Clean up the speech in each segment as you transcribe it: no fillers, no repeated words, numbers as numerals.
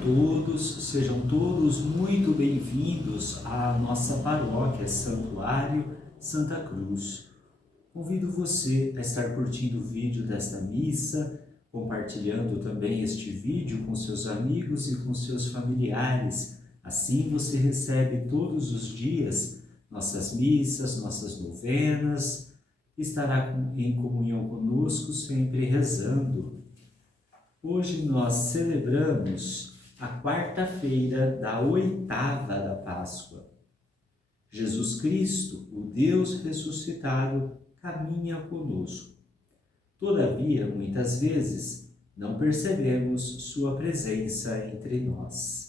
todos, sejam todos muito bem-vindos à nossa paróquia Santuário Santa Cruz. Convido você a estar curtindo o vídeo desta missa, compartilhando também este vídeo com seus amigos e com seus familiares. Assim você recebe todos os dias nossas missas, nossas novenas, estará em comunhão conosco, sempre rezando. Hoje nós celebramos a quarta-feira da oitava da Páscoa. Jesus Cristo, o Deus ressuscitado, caminha conosco. Todavia, muitas vezes, não percebemos sua presença entre nós.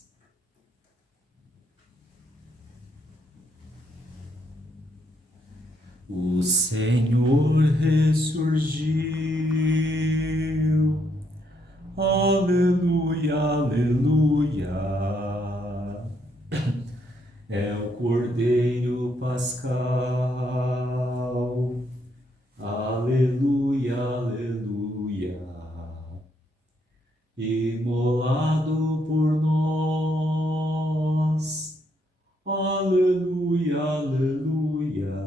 O Senhor ressurgiu. Aleluia, aleluia. É o Cordeiro Pascal. Aleluia, aleluia. Imolado por nós. Aleluia, aleluia.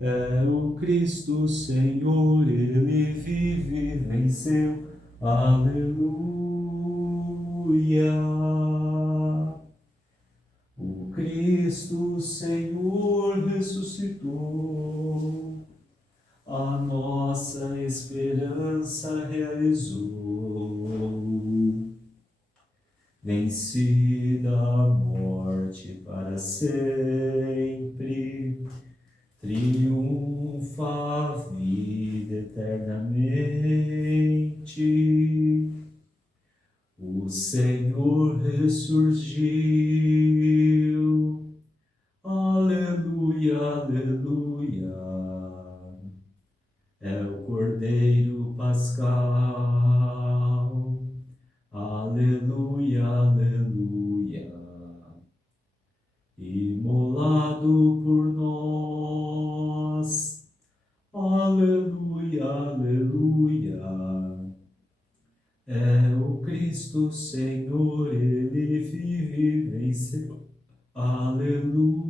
É o Cristo Senhor, Ele vive e venceu. Aleluia. O Cristo Senhor ressuscitou. A nossa esperança realizou. Vencida a morte para sempre, triunfa a vida eternamente. O Senhor ressurgiu. Aleluia, aleluia. É o Cordeiro Pascal. Aleluia, aleluia. Imolado por nós. Aleluia, aleluia. É o Cristo Senhor, Ele vive e venceu. Aleluia.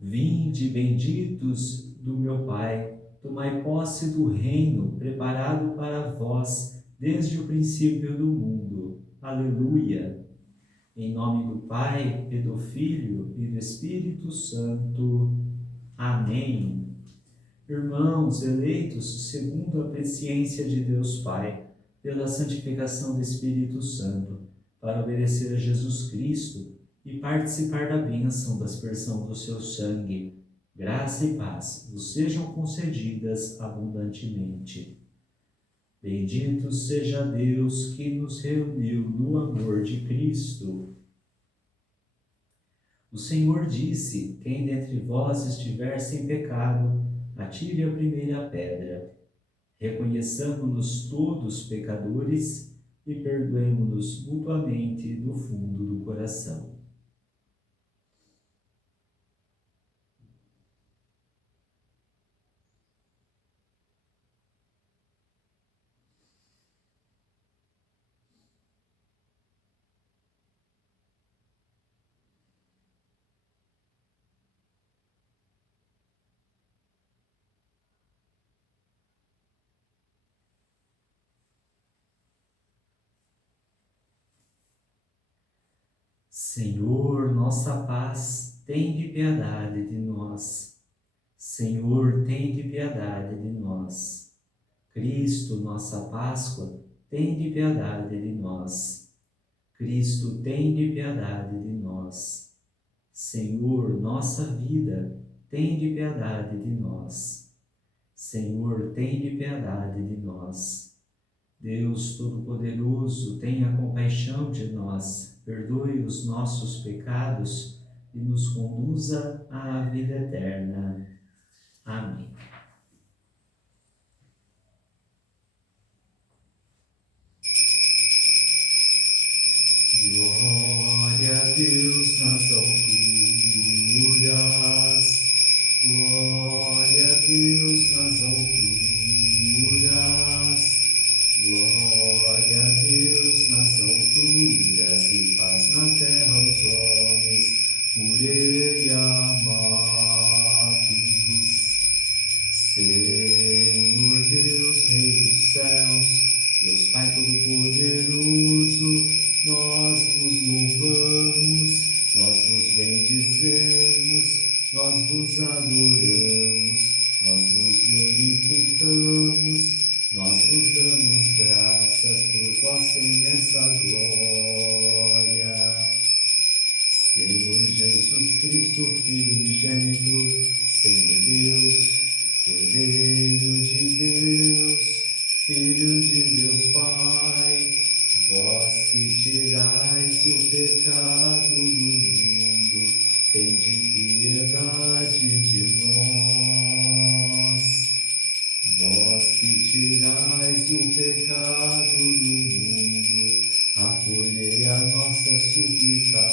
Vinde, benditos do meu Pai, tomai posse do reino preparado para vós desde o princípio do mundo. Aleluia. Em nome do Pai, e do Filho, e do Espírito Santo. Amém. Irmãos eleitos segundo a presciência de Deus Pai, pela santificação do Espírito Santo, para obedecer a Jesus Cristo e participar da bênção da aspersão do seu sangue, graça e paz vos sejam concedidas abundantemente. Bendito seja Deus que nos reuniu no amor de Cristo. O Senhor disse: quem dentre vós estiver sem pecado, atire a primeira pedra. Reconheçamo-nos todos pecadores e perdoemo-nos mutuamente do fundo do coração. Senhor, nossa paz, tende piedade de nós. Senhor, tende piedade de nós. Cristo, nossa Páscoa, tende piedade de nós. Cristo, tende piedade de nós. Senhor, nossa vida, tende piedade de nós. Senhor, tende piedade de nós. Deus Todo-Poderoso, tenha compaixão de nós, perdoe os nossos pecados e nos conduza à vida eterna. Amém. Glória a Deus nas alturas, glória a vos adoramos, nós vos glorificamos, nós vos damos graças por vossa imensa glória. Senhor Jesus Cristo, Filho unigênito, Senhor Deus, Cordeiro de Deus, Filho de Deus Pai, vós que tirais o pecado do mundo, tende piedade de nós. Vós que tirais o pecado do mundo, acolhei a nossa súplica.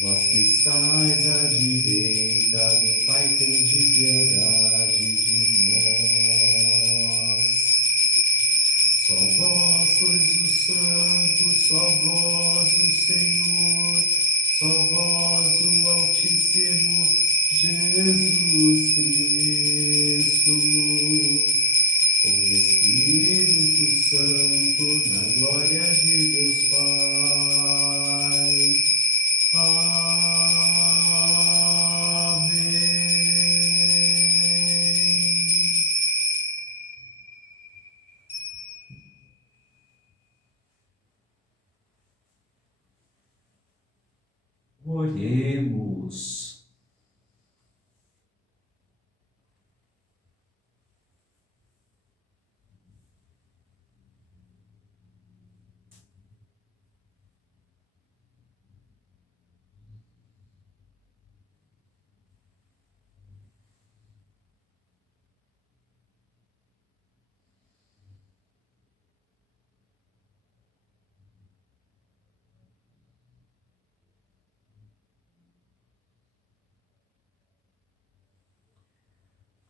Vós que estais à direita do Pai, tende piedade de nós. Só vós sois o Santo, só vós o Senhor, só vós o Altíssimo Jesus Cristo, com o Espírito Santo, na glória de Deus Pai. Amém. Oremos.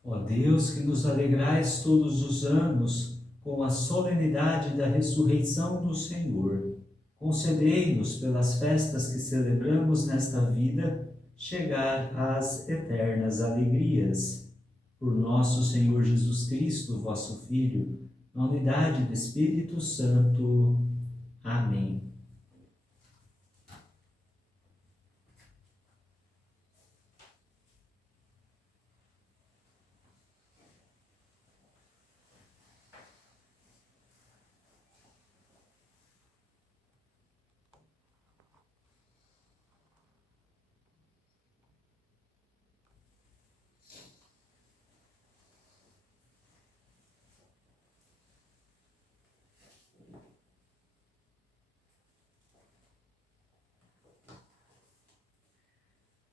Ó Deus, que nos alegrais todos os anos com a solenidade da ressurreição do Senhor, concedei-nos, pelas festas que celebramos nesta vida, chegar às eternas alegrias. Por nosso Senhor Jesus Cristo, vosso Filho, na unidade do Espírito Santo. Amém.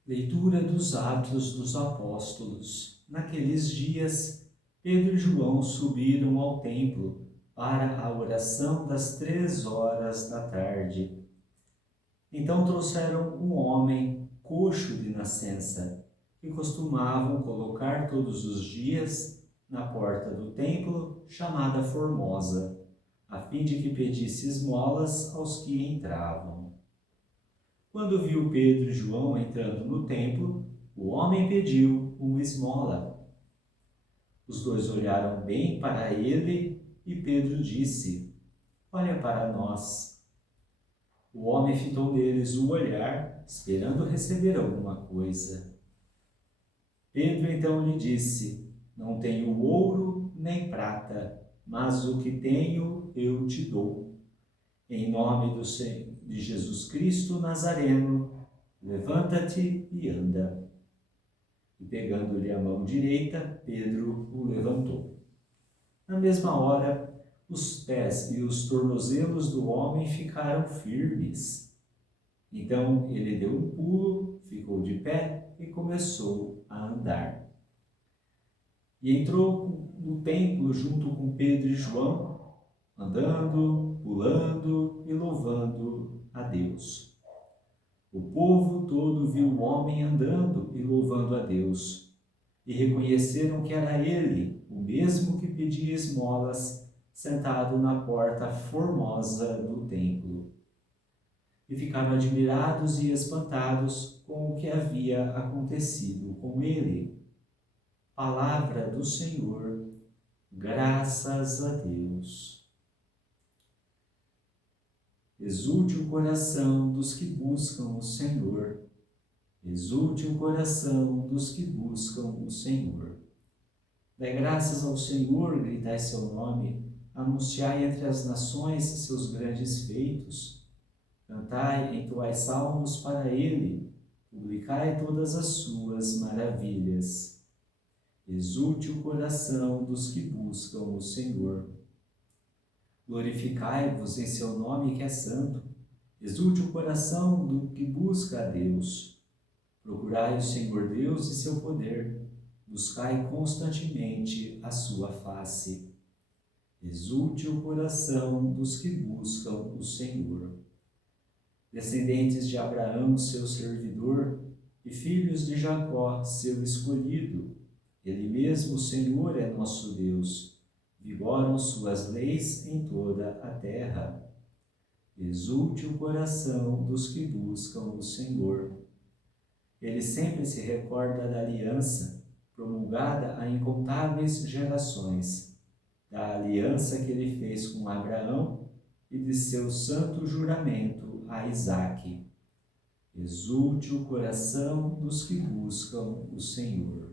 Leitura dos Atos dos Apóstolos. Naqueles dias, Pedro e João subiram ao templo para a oração das 3 horas da tarde. Então trouxeram um homem coxo de nascença, que costumavam colocar todos os dias na porta do templo, chamada Formosa, a fim de que pedisse esmolas aos que entravam. Quando viu Pedro e João entrando no templo, o homem pediu uma esmola. Os dois olharam bem para ele e Pedro disse: "Olha para nós." O homem fitou neles o olhar, esperando receber alguma coisa. Pedro então lhe disse: "Não tenho ouro nem prata, mas o que tenho eu te dou. Em nome de Jesus Cristo Nazareno, levanta-te e anda." E pegando-lhe a mão direita, Pedro o levantou. Na mesma hora, os pés e os tornozelos do homem ficaram firmes. Então ele deu um pulo, ficou de pé e começou a andar. E entrou no templo junto com Pedro e João, andando, pulando e louvando a Deus. O povo todo viu o homem andando e louvando a Deus, e reconheceram que era ele, o mesmo que pedia esmolas, sentado na porta formosa do templo. E ficaram admirados e espantados com o que havia acontecido com ele. Palavra do Senhor, graças a Deus. Exulte o coração dos que buscam o Senhor. Exulte o coração dos que buscam o Senhor. Dai graças ao Senhor, gritai seu nome, anunciai entre as nações seus grandes feitos. Cantai, entoai salmos para ele, publicai todas as suas maravilhas. Exulte o coração dos que buscam o Senhor. Glorificai-vos em seu nome que é santo. Exulte o coração do que busca a Deus. Procurai o Senhor Deus e seu poder. Buscai constantemente a sua face. Exulte o coração dos que buscam o Senhor. Descendentes de Abraão, seu servidor, e filhos de Jacó, seu escolhido, ele mesmo, o Senhor, é nosso Deus. Vigoram suas leis em toda a terra. Exulte o coração dos que buscam o Senhor. Ele sempre se recorda da aliança, promulgada a incontáveis gerações, da aliança que ele fez com Abraão e de seu santo juramento a Isaque. Exulte o coração dos que buscam o Senhor.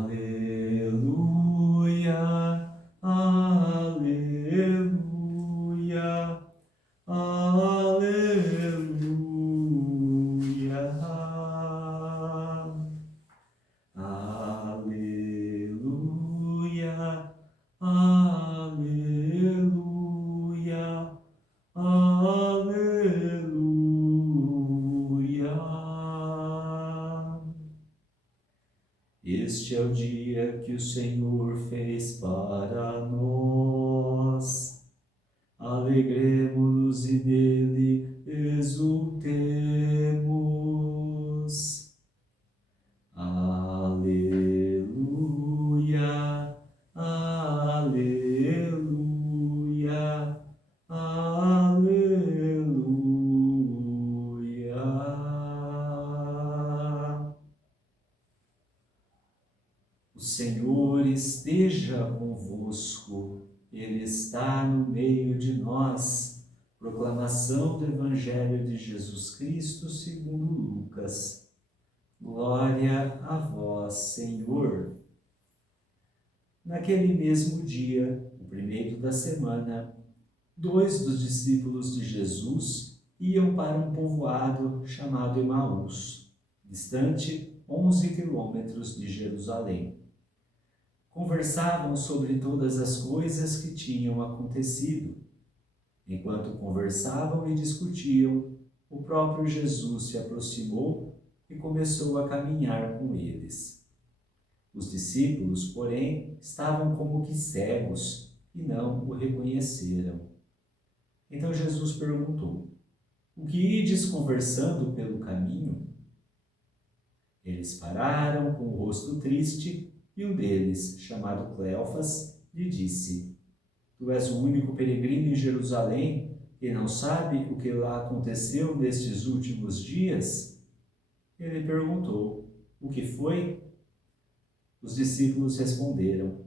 Aleluia, aleluia, aleluia, aleluia, aleluia, aleluia. Este é o dia que o Senhor fez para nós. Alegremo-nos e nele exultemos. Aleluia, aleluia, aleluia. O Senhor esteja convosco, Ele está no meio de nós. Proclamação do Evangelho de Jesus Cristo segundo Lucas. Glória a vós, Senhor. Naquele mesmo dia, o primeiro da semana, 2 dos discípulos de Jesus iam para um povoado chamado Emaús, distante 11 quilômetros de Jerusalém. Conversavam sobre todas as coisas que tinham acontecido. Enquanto conversavam e discutiam, o próprio Jesus se aproximou e começou a caminhar com eles. Os discípulos, porém, estavam como que cegos e não o reconheceram. Então Jesus perguntou: o que ides conversando pelo caminho? Eles pararam com o rosto triste e um deles, chamado Cleofas, lhe disse: tu és o único peregrino em Jerusalém e não sabe o que lá aconteceu nestes últimos dias? Ele perguntou: o que foi? Os discípulos responderam: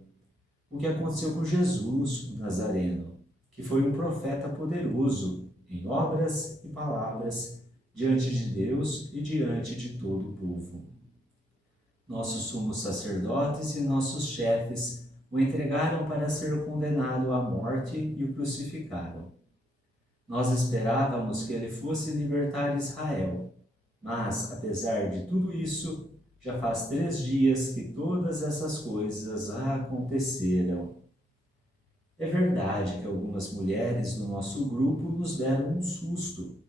o que aconteceu com Jesus, o Nazareno, que foi um profeta poderoso em obras e palavras diante de Deus e diante de todo o povo. Nossos sumos sacerdotes e nossos chefes o entregaram para ser condenado à morte e o crucificaram. Nós esperávamos que ele fosse libertar Israel, mas, apesar de tudo isso, já faz 3 dias que todas essas coisas aconteceram. É verdade que algumas mulheres no nosso grupo nos deram um susto.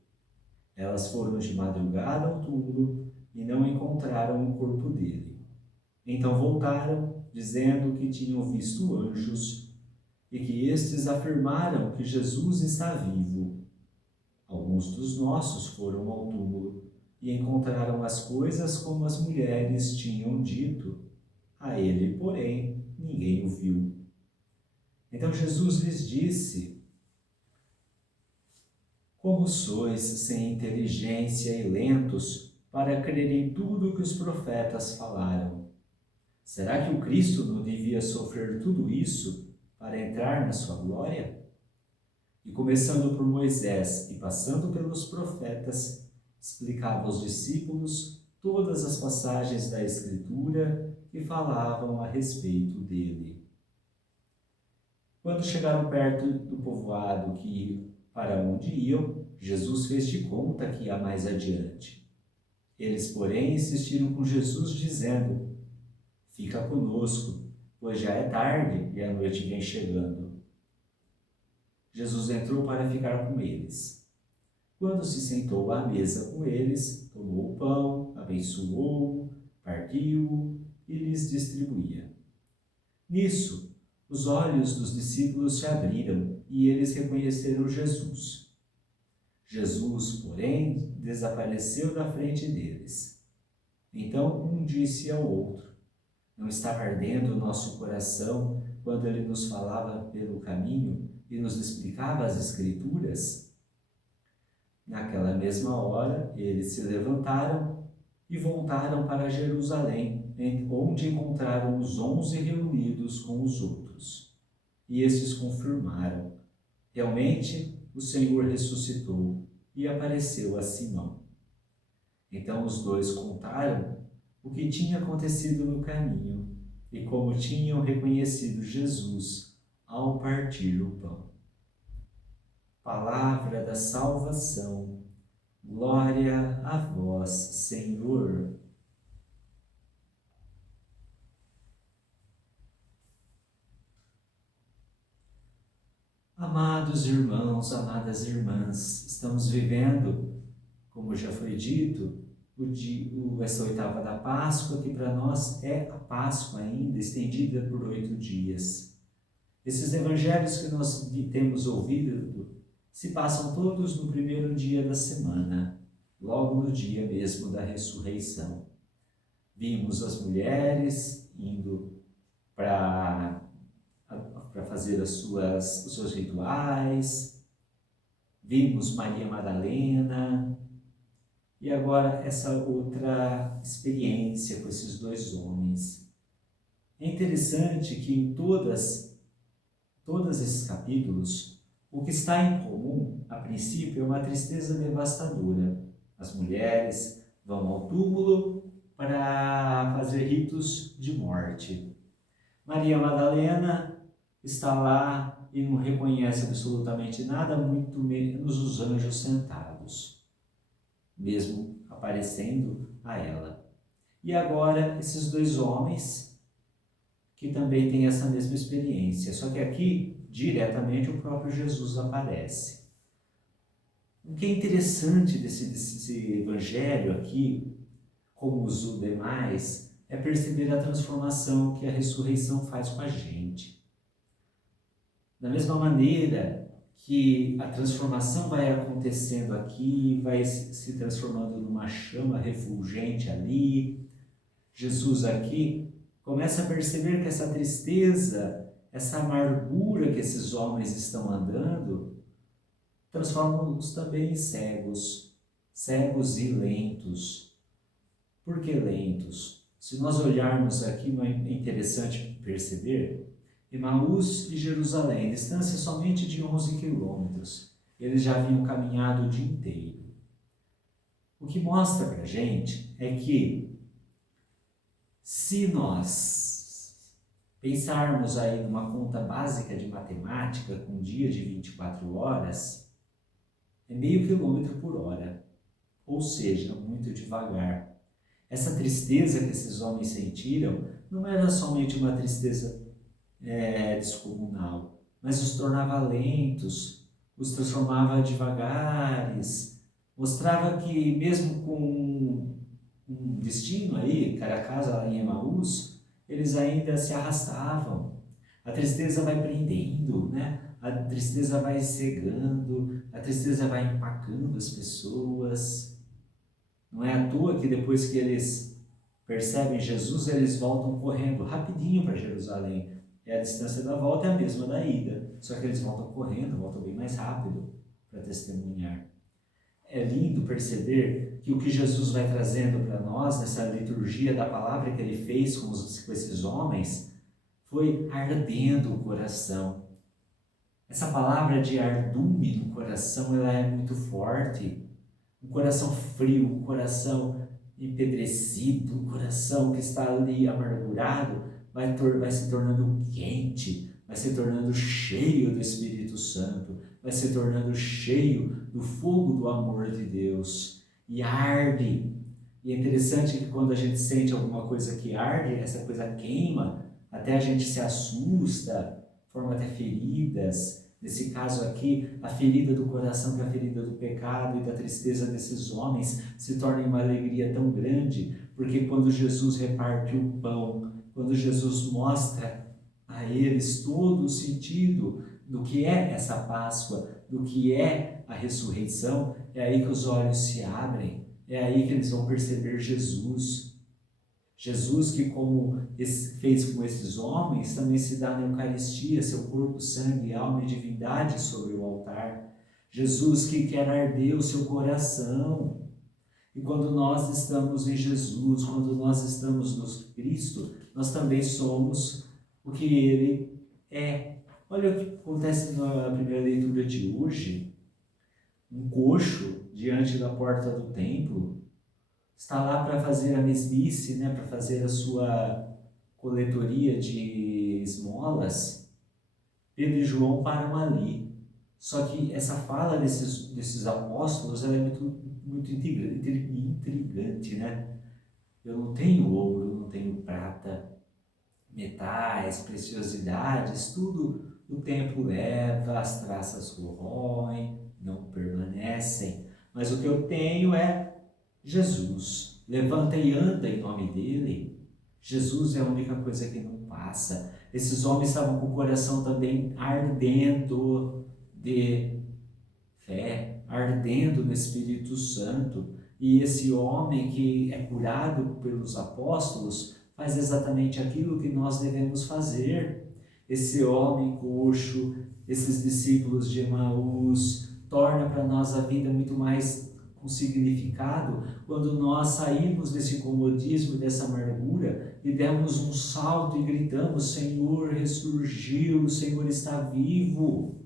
Elas foram de madrugada ao túmulo e não encontraram o corpo dele. Então voltaram, dizendo que tinham visto anjos e que estes afirmaram que Jesus está vivo. Alguns dos nossos foram ao túmulo e encontraram as coisas como as mulheres tinham dito. A ele, porém, ninguém o viu. Então Jesus lhes disse: como sois sem inteligência e lentos para crer em tudo o que os profetas falaram. Será que o Cristo não devia sofrer tudo isso para entrar na sua glória? E começando por Moisés e passando pelos profetas, explicava aos discípulos todas as passagens da Escritura que falavam a respeito dele. Quando chegaram perto do povoado para onde iam, Jesus fez de conta que ia mais adiante. Eles, porém, insistiram com Jesus, dizendo: fica conosco, pois já é tarde e a noite vem chegando. Jesus entrou para ficar com eles. Quando se sentou à mesa com eles, tomou o pão, abençoou-o, partiu-o e lhes distribuía. Nisso, os olhos dos discípulos se abriram e eles reconheceram Jesus. Jesus, porém, desapareceu da frente deles. Então um disse ao outro: não estava ardendo o nosso coração quando ele nos falava pelo caminho e nos explicava as Escrituras? Naquela mesma hora, eles se levantaram e voltaram para Jerusalém, onde encontraram os 11 reunidos com os outros. E estes confirmaram: realmente o Senhor ressuscitou e apareceu a Simão. Então os dois contaram o que tinha acontecido no caminho e como tinham reconhecido Jesus ao partir o pão. Palavra da salvação. Glória a vós, Senhor. Amados irmãos, amadas irmãs, estamos vivendo, como já foi dito, essa oitava da Páscoa, que para nós é a Páscoa ainda, estendida por 8 dias. Esses evangelhos que nós temos ouvido se passam todos no primeiro dia da semana, logo no dia mesmo da ressurreição. Vimos as mulheres indo para fazer os seus rituais, vimos Maria Madalena, e agora essa outra experiência com esses dois homens. É interessante que em todos esses capítulos, o que está em comum, a princípio, é uma tristeza devastadora. As mulheres vão ao túmulo para fazer ritos de morte. Maria Madalena está lá e não reconhece absolutamente nada, muito menos os anjos sentados, mesmo aparecendo a ela. E agora esses dois homens que também têm essa mesma experiência, só que aqui diretamente o próprio Jesus aparece. O que é interessante desse evangelho aqui, como os demais, é perceber a transformação que a ressurreição faz com a gente. Da mesma maneira que a transformação vai acontecendo aqui, vai se transformando numa chama refulgente ali, Jesus aqui começa a perceber que essa tristeza, essa amargura que esses homens estão andando, transforma-os também em cegos, cegos e lentos. Por que lentos? Se nós olharmos aqui, não é interessante perceber? Emaús e Jerusalém, distância somente de 11 quilômetros. Eles já haviam caminhado o dia inteiro. O que mostra para a gente é que, se nós pensarmos aí numa conta básica de matemática, com um dia de 24 horas, é meio quilômetro por hora, ou seja, muito devagar. Essa tristeza que esses homens sentiram não era somente uma tristeza descomunal, mas os tornava lentos, os transformava devagares, mostrava que mesmo com um destino aí, que era a casa lá em Emaús, eles ainda se arrastavam. A tristeza vai prendendo, né? A tristeza vai cegando, a tristeza vai empacando as pessoas. Não é à toa que depois que eles percebem Jesus, eles voltam correndo rapidinho para Jerusalém. E a distância da volta é a mesma da ida, só que eles voltam correndo, voltam bem mais rápido para testemunhar. é lindo perceber que o que Jesus vai trazendo para nós nessa liturgia da palavra que ele fez com esses homens foi ardendo o coração. Essa palavra de ardume no coração, ela é muito forte. Um coração frio, um coração empedrecido, um coração que está ali amargurado, vai se tornando quente, vai se tornando cheio do Espírito Santo, vai se tornando cheio do fogo do amor de Deus e arde. E é interessante que quando a gente sente alguma coisa que arde, essa coisa queima, até a gente se assusta, forma até feridas. Nesse caso aqui, a ferida do coração, que é a ferida do pecado e da tristeza desses homens, se torna uma alegria tão grande, porque quando Jesus reparte o pão, quando Jesus mostra a eles todo o sentido do que é essa Páscoa, do que é a ressurreição, é aí que os olhos se abrem, é aí que eles vão perceber Jesus. Jesus que, como fez com esses homens, também se dá na Eucaristia, seu corpo, sangue, alma e divindade sobre o altar. Jesus que quer arder o seu coração. E quando nós estamos em Jesus, quando nós estamos no Cristo, nós também somos o que Ele é. Olha o que acontece na primeira leitura de hoje. Um coxo diante da porta do templo está lá para fazer a mesmice, né, para fazer a sua coletoria de esmolas. Pedro e João param ali. Só que essa fala desses apóstolos ela é muito intrigante, né? Eu não tenho ouro, eu não tenho prata, metais, preciosidades, tudo o tempo leva, as traças corroem, não permanecem. Mas o que eu tenho é Jesus. Levanta e anda em nome dele. Jesus é a única coisa que não passa. Esses homens estavam com o coração também ardendo de fé, ardendo no Espírito Santo. E esse homem que é curado pelos apóstolos faz exatamente aquilo que nós devemos fazer. Esse homem coxo, esses discípulos de Emaús, torna para nós a vida muito mais com significado quando nós saímos desse comodismo, dessa amargura e demos um salto e gritamos: Senhor ressurgiu, o Senhor está vivo.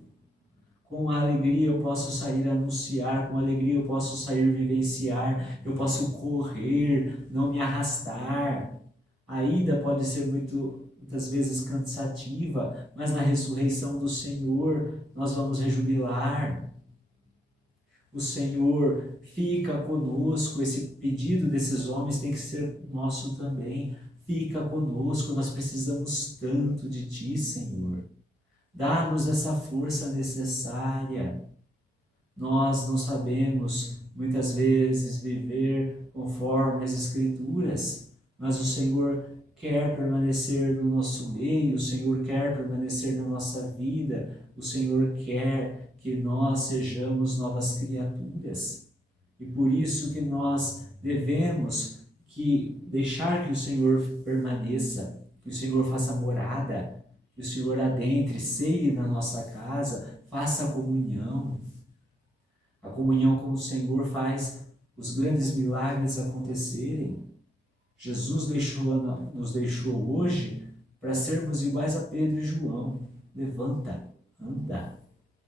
Com alegria eu posso sair a anunciar, com alegria eu posso sair vivenciar, eu posso correr, não me arrastar. A ida pode ser muitas vezes cansativa, mas na ressurreição do Senhor nós vamos rejubilar. O Senhor fica conosco. Esse pedido desses homens tem que ser nosso também. Fica conosco, nós precisamos tanto de Ti, Senhor. Dá-nos essa força necessária. Nós não sabemos, muitas vezes, viver conforme as Escrituras, mas o Senhor quer permanecer no nosso meio, o Senhor quer permanecer na nossa vida, o Senhor quer que nós sejamos novas criaturas. E por isso que nós devemos deixar que o Senhor permaneça, que o Senhor faça morada, que o Senhor adentre, ceie na nossa casa, faça a comunhão. A comunhão com o Senhor faz os grandes milagres acontecerem. Jesus nos deixou hoje para sermos iguais a Pedro e João. Levanta, anda.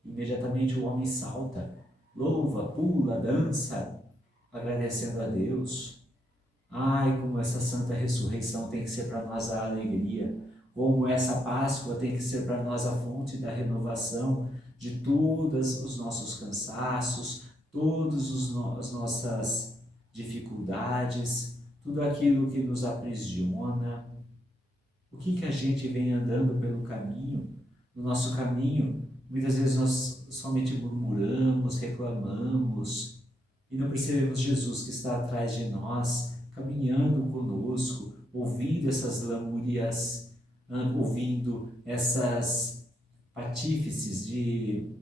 Imediatamente o homem salta, louva, pula, dança, agradecendo a Deus. Ai, como essa santa ressurreição tem que ser para nós a alegria, como essa Páscoa tem que ser para nós a fonte da renovação de todos os nossos cansaços, todas as nossas dificuldades, tudo aquilo que nos aprisiona. O que a gente vem andando pelo caminho? No nosso caminho, muitas vezes nós somente murmuramos, reclamamos e não percebemos Jesus que está atrás de nós, caminhando conosco, ouvindo essas lamúrias, ouvindo essas patífices de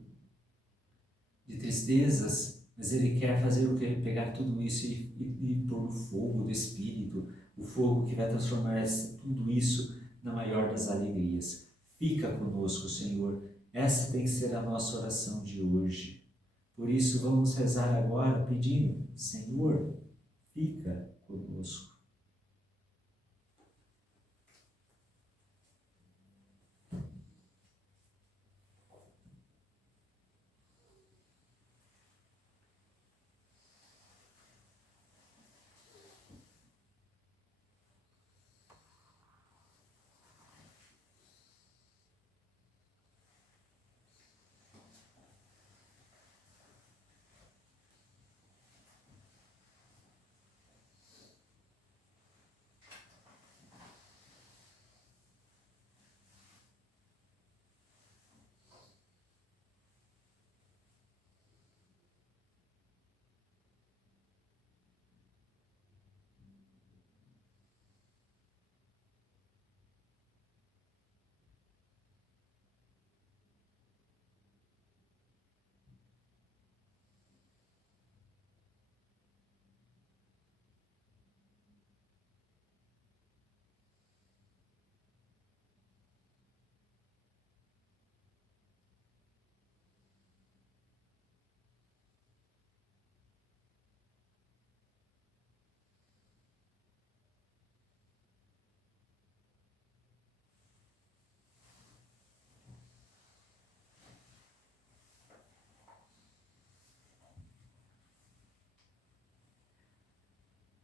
tristezas, mas Ele quer fazer o quê? Pegar tudo isso e pôr no fogo do Espírito, o fogo que vai transformar tudo isso na maior das alegrias. Fica conosco, Senhor. Essa tem que ser a nossa oração de hoje. Por isso, vamos rezar agora pedindo: Senhor, fica conosco.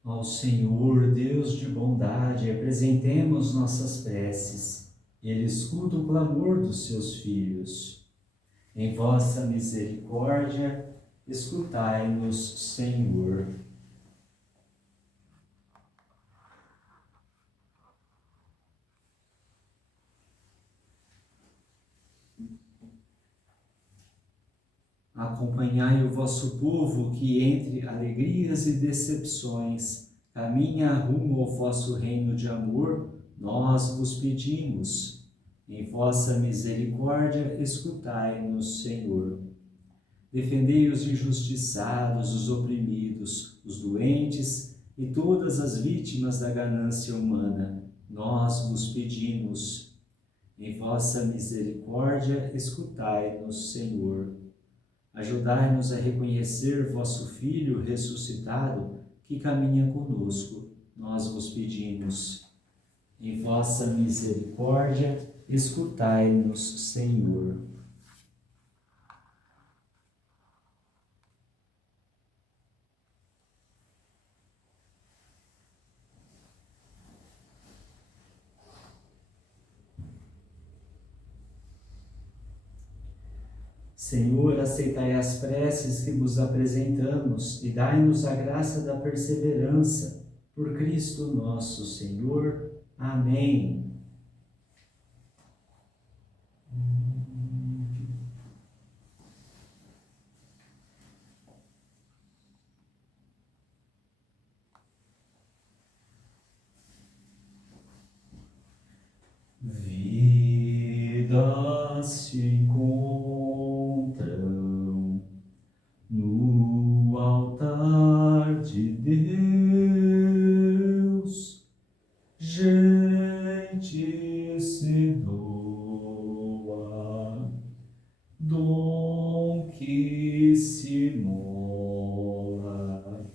Ao Senhor, Deus de bondade, apresentemos nossas preces. Ele escuta o clamor dos seus filhos. Em vossa misericórdia, escutai-nos, Senhor. Acompanhai o vosso povo que, entre alegrias e decepções, caminha rumo ao vosso reino de amor, nós vos pedimos. Em vossa misericórdia, escutai-nos, Senhor. Defendei os injustiçados, os oprimidos, os doentes e todas as vítimas da ganância humana, nós vos pedimos. Em vossa misericórdia, escutai-nos, Senhor. Ajudai-nos a reconhecer vosso Filho ressuscitado que caminha conosco, nós vos pedimos. Em vossa misericórdia, escutai-nos, Senhor. Senhor, aceitai as preces que vos apresentamos e dai-nos a graça da perseverança. Por Cristo nosso Senhor. Amém. Vidas se encontram no altar de Deus, gente se doa, dom que se mola.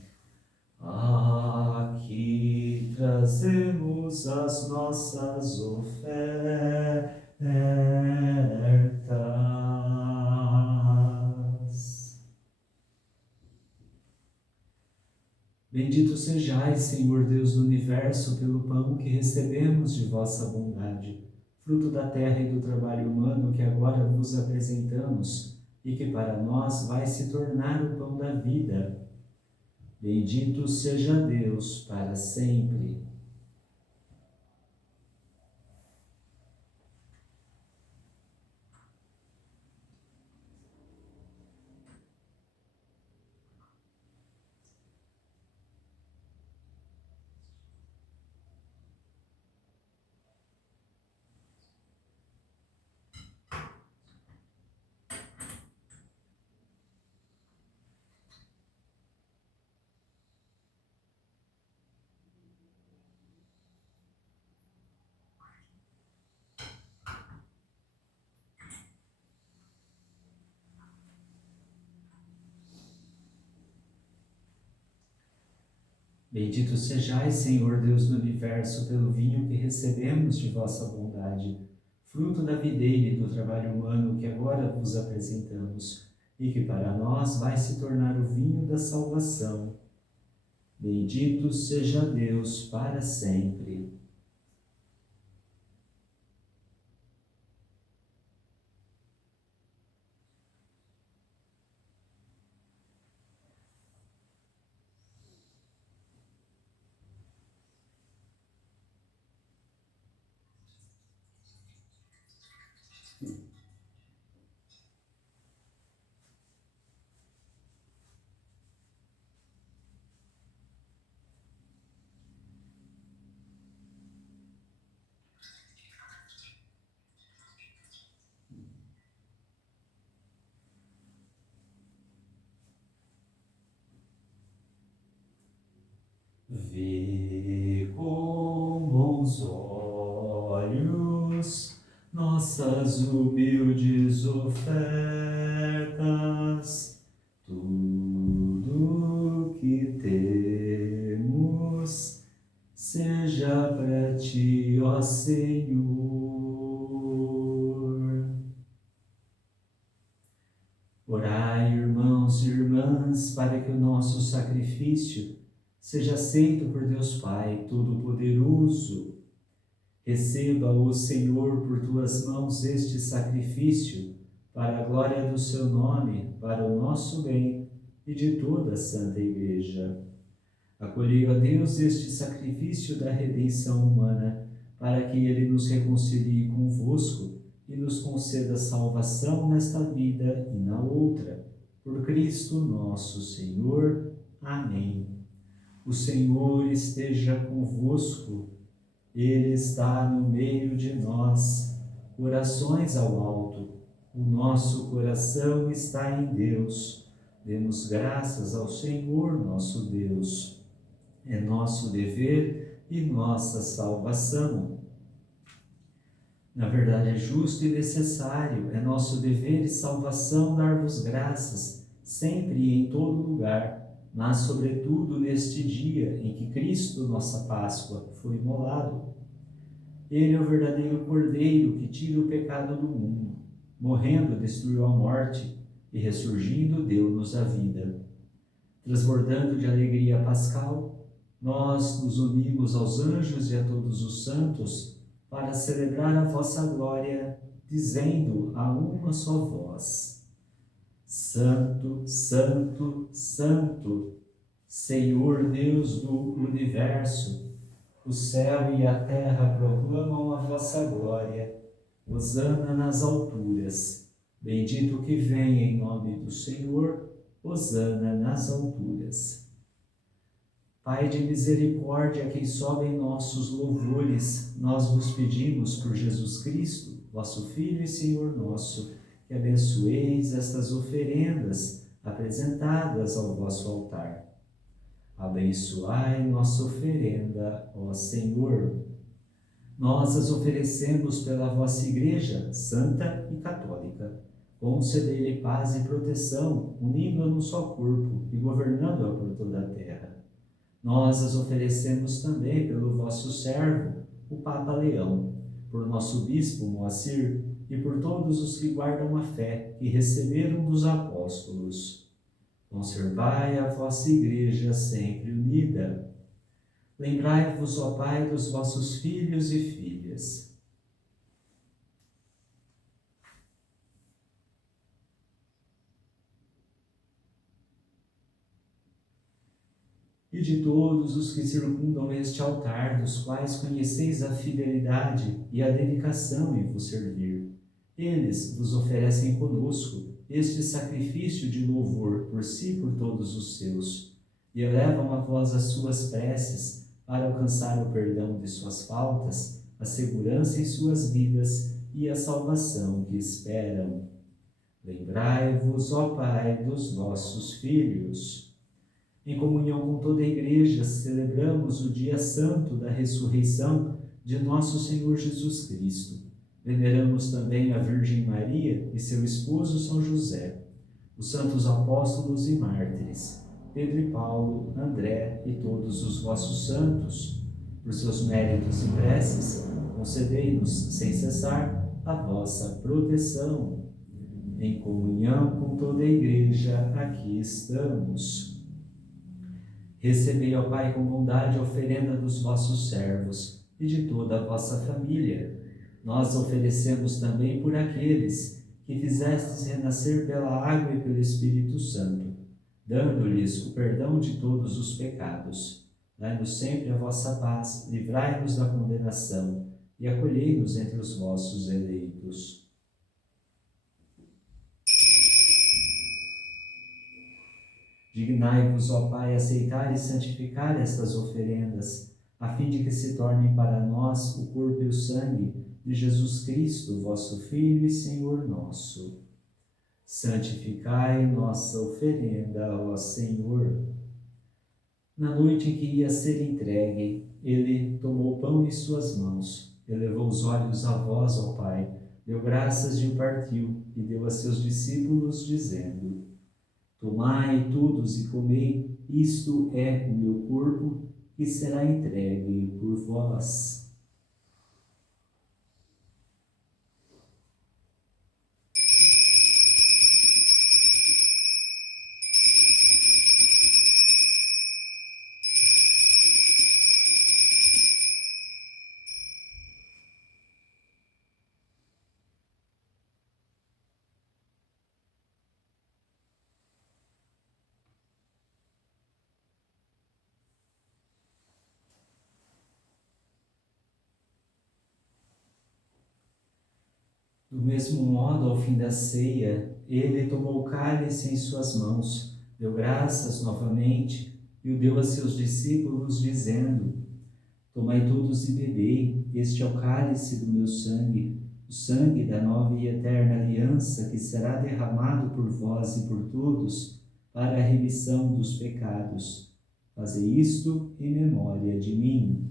Aqui trazemos as nossas ofertas. Bendito sejais, Senhor Deus do Universo, pelo pão que recebemos de vossa bondade, fruto da terra e do trabalho humano que agora vos apresentamos e que para nós vai se tornar o pão da vida. Bendito seja Deus para sempre. Bendito sejais, Senhor Deus do universo, pelo vinho que recebemos de vossa bondade, fruto da videira e do trabalho humano que agora vos apresentamos, e que para nós vai se tornar o vinho da salvação. Bendito seja Deus para sempre. Vê com bons olhos nossas humildes ofertas, tudo que temos seja para ti, ó Senhor. Orai, irmãos e irmãs, para que o nosso sacrifício seja aceito por Deus Pai Todo-Poderoso. Receba, ó Senhor, por tuas mãos este sacrifício, para a glória do seu nome, para o nosso bem e de toda a Santa Igreja. Acolhei, ó Deus, este sacrifício da redenção humana, para que ele nos reconcilie convosco e nos conceda salvação nesta vida e na outra. Por Cristo nosso Senhor. Amém. O Senhor esteja convosco, Ele está no meio de nós. Orações ao alto, o nosso coração está em Deus. Demos graças ao Senhor nosso Deus. É nosso dever e nossa salvação. Na verdade, é justo e necessário, é nosso dever e salvação dar-vos graças, sempre e em todo lugar, mas sobretudo neste dia em que Cristo, nossa Páscoa, foi imolado. Ele é o verdadeiro Cordeiro que tira o pecado do mundo. Morrendo, destruiu a morte e ressurgindo, deu-nos a vida. Transbordando de alegria pascal, nós nos unimos aos anjos e a todos os santos para celebrar a vossa glória, dizendo a uma só voz: Santo, Santo, Santo, Senhor Deus do universo, o céu e a terra proclamam a vossa glória. Hosana nas alturas. Bendito que vem em nome do Senhor. Hosana nas alturas. Pai de misericórdia, a quem sobem nossos louvores, nós vos pedimos por Jesus Cristo, vosso Filho e Senhor nosso, que abençoeis estas oferendas apresentadas ao vosso altar. Abençoai nossa oferenda, ó Senhor. Nós as oferecemos pela vossa Igreja, santa e católica. Concedei-lhe paz e proteção, unindo-a num só corpo e governando-a por toda a terra. Nós as oferecemos também pelo vosso servo, o Papa Leão, por nosso bispo Moacir e por todos os que guardam a fé e receberam dos apóstolos. Conservai a vossa Igreja sempre unida. Lembrai-vos, ó Pai, dos vossos filhos e filhas. E de todos os que circundam este altar, dos quais conheceis a fidelidade e a dedicação em vos servir. Eles vos oferecem conosco este sacrifício de louvor por si e por todos os seus, e elevam a vós as suas preces para alcançar o perdão de suas faltas, a segurança em suas vidas e a salvação que esperam. Lembrai-vos, ó Pai, dos vossos filhos. Em comunhão com toda a Igreja, celebramos o dia santo da ressurreição de nosso Senhor Jesus Cristo. Veneramos também a Virgem Maria e seu esposo São José, os santos apóstolos e mártires, Pedro e Paulo, André e todos os vossos santos. Por seus méritos e preces, concedei-nos sem cessar a vossa proteção. Em comunhão com toda a Igreja, aqui estamos. Recebei, ó Pai, com bondade a oferenda dos vossos servos e de toda a vossa família. Nós oferecemos também por aqueles que fizestes renascer pela água e pelo Espírito Santo, dando-lhes o perdão de todos os pecados. Dai-nos sempre a vossa paz, livrai-nos da condenação e acolhei-nos entre os vossos eleitos. Dignai-vos, ó Pai, aceitar e santificar estas oferendas, a fim de que se tornem para nós o corpo e o sangue de Jesus Cristo, vosso Filho e Senhor nosso. Santificai nossa oferenda, ó Senhor. Na noite em que ia ser entregue, ele tomou o pão em suas mãos, elevou os olhos a vós, ó Pai, deu graças e o partiu, e deu a seus discípulos, dizendo: Tomai todos e comei, isto é o meu corpo, que será entregue por vós. Do mesmo modo, ao fim da ceia, ele tomou o cálice em suas mãos, deu graças novamente e o deu a seus discípulos, dizendo: Tomai todos e bebei, este é o cálice do meu sangue, o sangue da nova e eterna aliança que será derramado por vós e por todos para a remissão dos pecados. Fazei isto em memória de mim.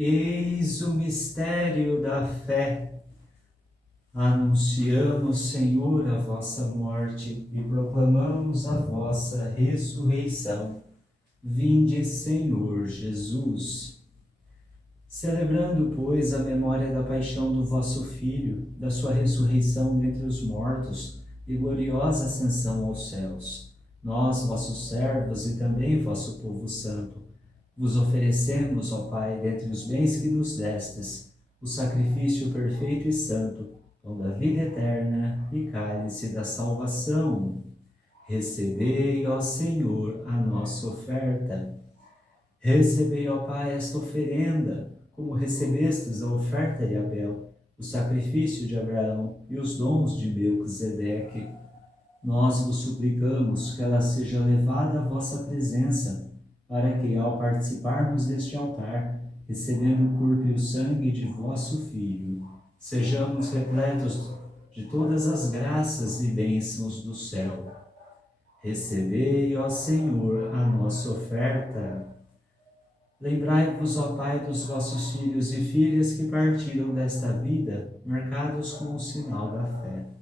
Eis o mistério da fé. Anunciamos, Senhor, a vossa morte e proclamamos a vossa ressurreição. Vinde, Senhor Jesus. Celebrando, pois, a memória da paixão do vosso Filho, da sua ressurreição dentre os mortos e gloriosa ascensão aos céus, nós, vossos servos e também vosso povo santo, vos oferecemos, ó Pai, dentre os bens que nos destes, o sacrifício perfeito e santo, pão da vida eterna e cálice da salvação. Recebei, ó Senhor, a nossa oferta. Recebei, ó Pai, esta oferenda, como recebestes a oferta de Abel, o sacrifício de Abraão e os dons de Melquisedeque. Nós vos suplicamos que ela seja levada à vossa presença, para que, ao participarmos deste altar, recebendo o corpo e o sangue de vosso Filho, sejamos repletos de todas as graças e bênçãos do céu. Recebei, ó Senhor, a nossa oferta. Lembrai-vos, ó Pai, dos vossos filhos e filhas que partiram desta vida, marcados com o sinal da fé.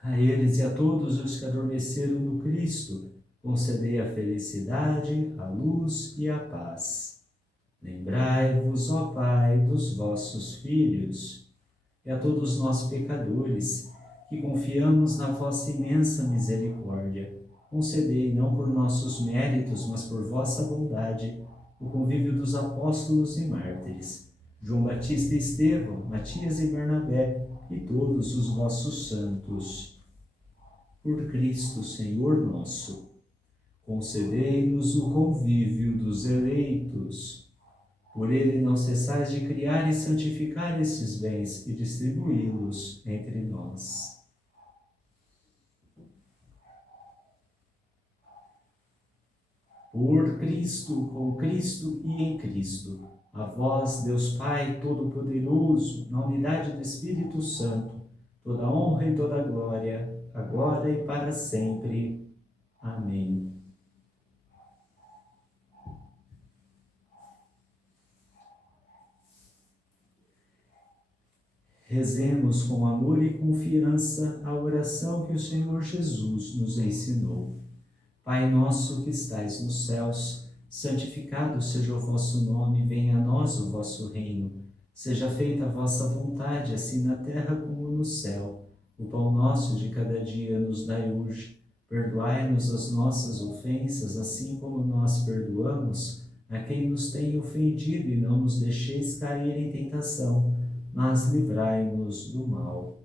A eles e a todos os que adormeceram no Cristo, concedei a felicidade, a luz e a paz. Lembrai-vos, ó Pai, dos vossos filhos, e a todos nós pecadores, que confiamos na vossa imensa misericórdia, concedei, não por nossos méritos, mas por vossa bondade, o convívio dos apóstolos e mártires, João Batista e Estevão, Matias e Bernabé e todos os vossos santos. Por Cristo, Senhor nosso, concedei-nos o convívio dos eleitos. Por ele não cessais de criar e santificar estes bens e distribuí-los entre nós. Por Cristo, com Cristo e em Cristo, a vós, Deus Pai Todo-Poderoso, na unidade do Espírito Santo, toda honra e toda glória, agora e para sempre. Amém. Rezemos com amor e confiança a oração que o Senhor Jesus nos ensinou. Pai nosso que estais nos céus, santificado seja o vosso nome, venha a nós o vosso reino. Seja feita a vossa vontade, assim na terra como no céu. O pão nosso de cada dia nos dai hoje. Perdoai-nos as nossas ofensas, assim como nós perdoamos a quem nos tem ofendido, e não nos deixeis cair em tentação, mas livrai-nos do mal.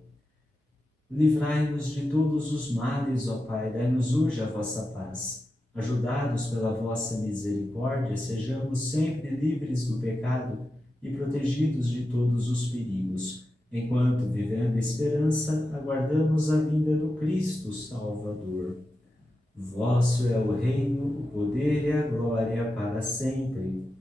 Livrai-nos de todos os males, ó Pai, dai-nos hoje a vossa paz. Ajudados pela vossa misericórdia, sejamos sempre livres do pecado e protegidos de todos os perigos, enquanto, vivendo a esperança, aguardamos a vinda do Cristo Salvador. Vosso é o reino, o poder e a glória para sempre.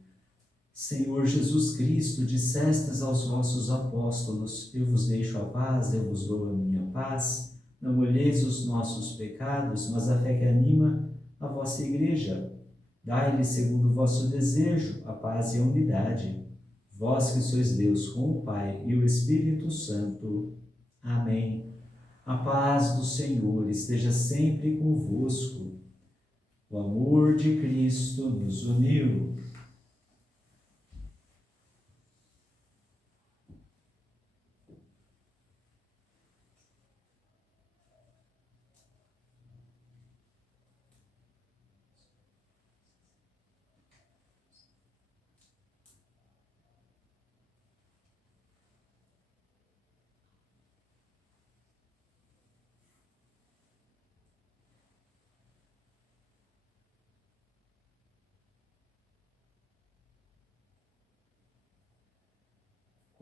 Senhor Jesus Cristo, dissestes aos vossos apóstolos: eu vos deixo a paz, eu vos dou a minha paz. Não olheis os nossos pecados, mas a fé que anima a vossa igreja. Dai-lhe, segundo o vosso desejo, a paz e a unidade. Vós que sois Deus com o Pai e o Espírito Santo. Amém. A paz do Senhor esteja sempre convosco. O amor de Cristo nos uniu.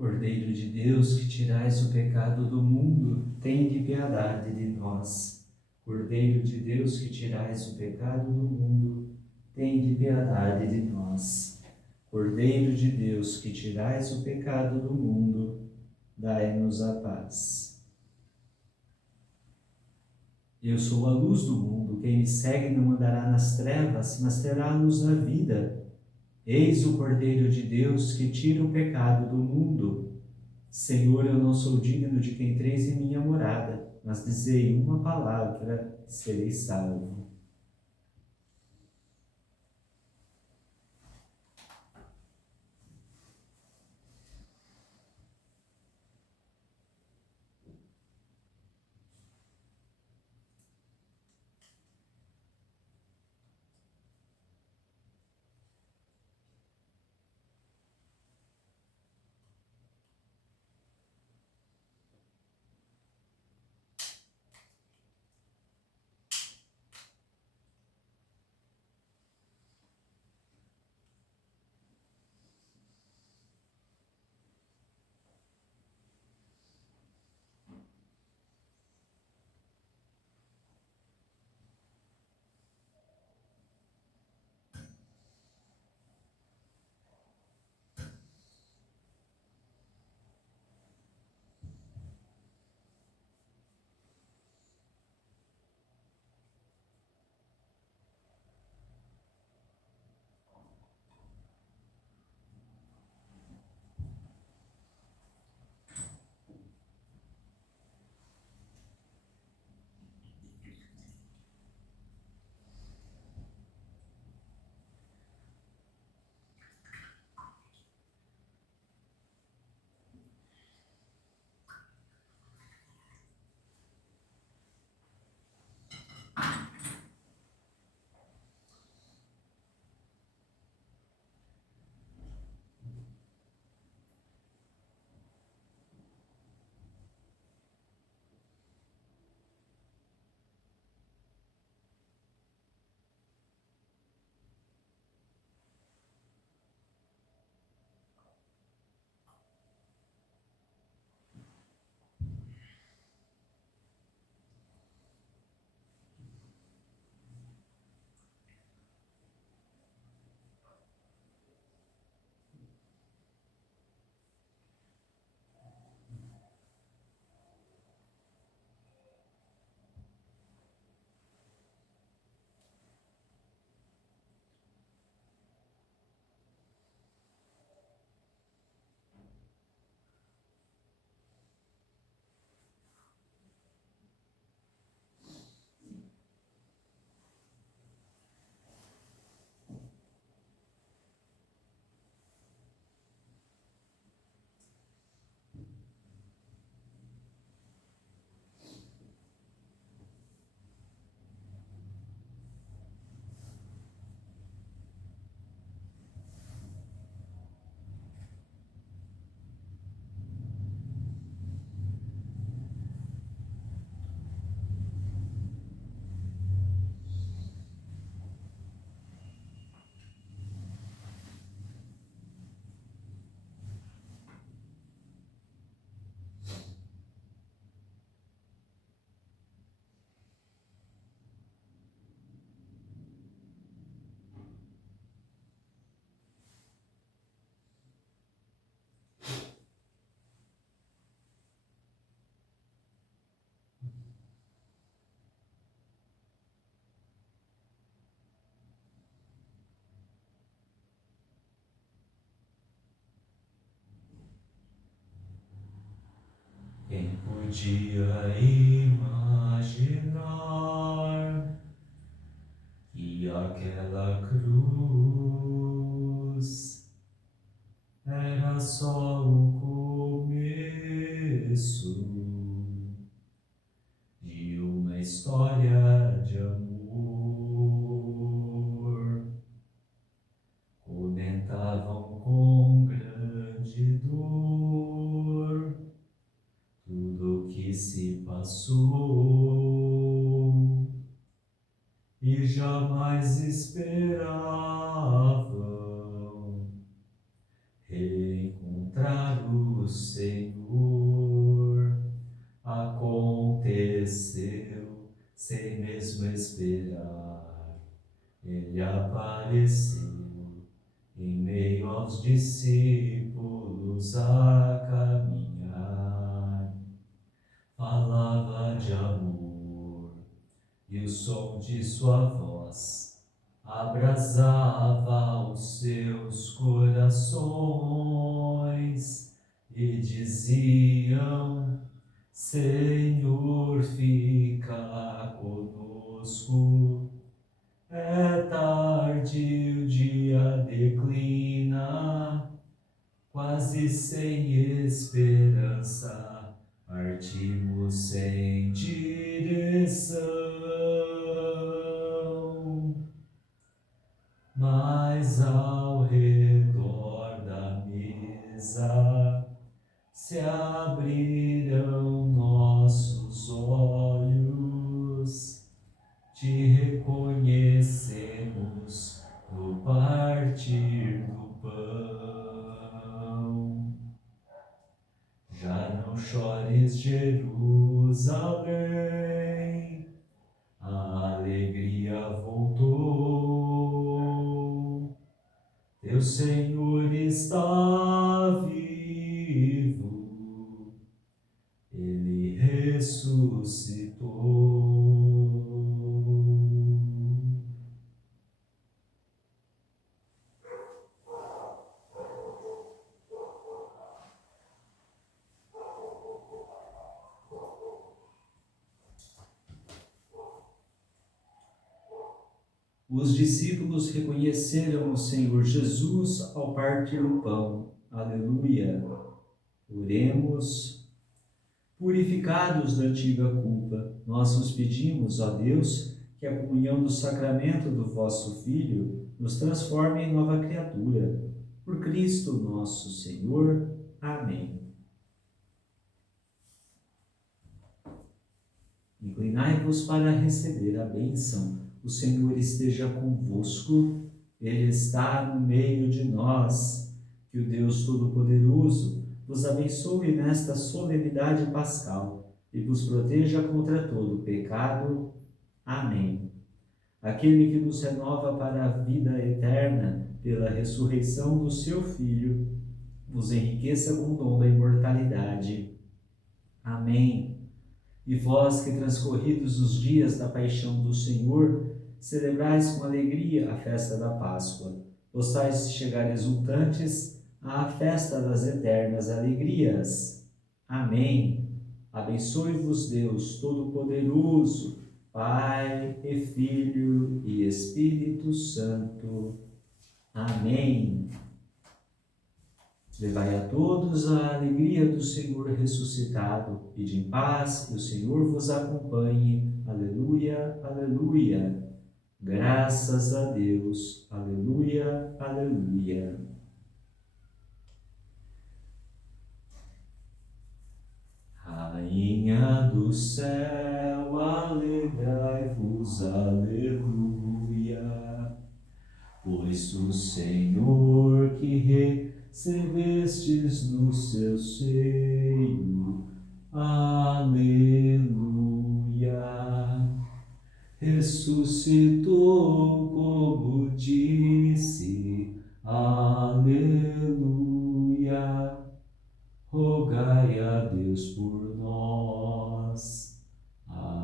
Cordeiro de Deus, que tirais o pecado do mundo, tende piedade de nós. Cordeiro de Deus, que tirais o pecado do mundo, tende piedade de nós. Cordeiro de Deus, que tirais o pecado do mundo, dai-nos a paz. Eu sou a luz do mundo, quem me segue não andará nas trevas, mas terá a luz da vida. Eis o Cordeiro de Deus que tira o pecado do mundo. Senhor, eu não sou digno de que entreis em minha morada, mas dizei uma palavra e serei salvo. Quem podia imaginar que aquela cruz era só o começo de uma história de amor? Comentavam com grande dor tudo o que se passou e jamais esperavam reencontrar o Senhor. Aconteceu sem mesmo esperar, Ele apareceu em meio aos discípulos a caminhar. Falava de amor e o som de sua voz abrasava os seus corações e diziam: Senhor, fica conosco. É tarde, o dia declina, quase sem esperança, partimos sem direção. Mas ao redor da mesa se abrirão nossos olhos, te reconhecemos no partir do pão. Já não chores, Jerusalém, a alegria voltou, teu Senhor está vivo, Ele ressuscitou. Os discípulos reconheceram o Senhor Jesus ao partir o pão. Aleluia! Oremos. Purificados da antiga culpa, nós vos pedimos, ó Deus, que a comunhão do sacramento do vosso Filho nos transforme em nova criatura. Por Cristo nosso Senhor. Amém. Inclinai-vos para receber a bênção. O Senhor esteja convosco, Ele está no meio de nós. Que o Deus Todo-Poderoso vos abençoe nesta solenidade pascal e vos proteja contra todo pecado. Amém. Aquele que nos renova para a vida eterna pela ressurreição do seu Filho, vos enriqueça com o dom da imortalidade. Amém. E vós que transcorridos os dias da paixão do Senhor, celebrais com alegria a festa da Páscoa, possais chegar exultantes à festa das eternas alegrias. Amém. Abençoe-vos Deus Todo-Poderoso, Pai e Filho e Espírito Santo. Amém. Levai a todos a alegria do Senhor ressuscitado, e de paz, que o Senhor vos acompanhe. Aleluia, aleluia. Graças a Deus. Aleluia, aleluia. Rainha do céu, alegrai-vos, aleluia. Pois o Senhor que recebestes no seu seio, aleluia, ressuscitou como disse, aleluia, rogai a Deus por nós, aleluia.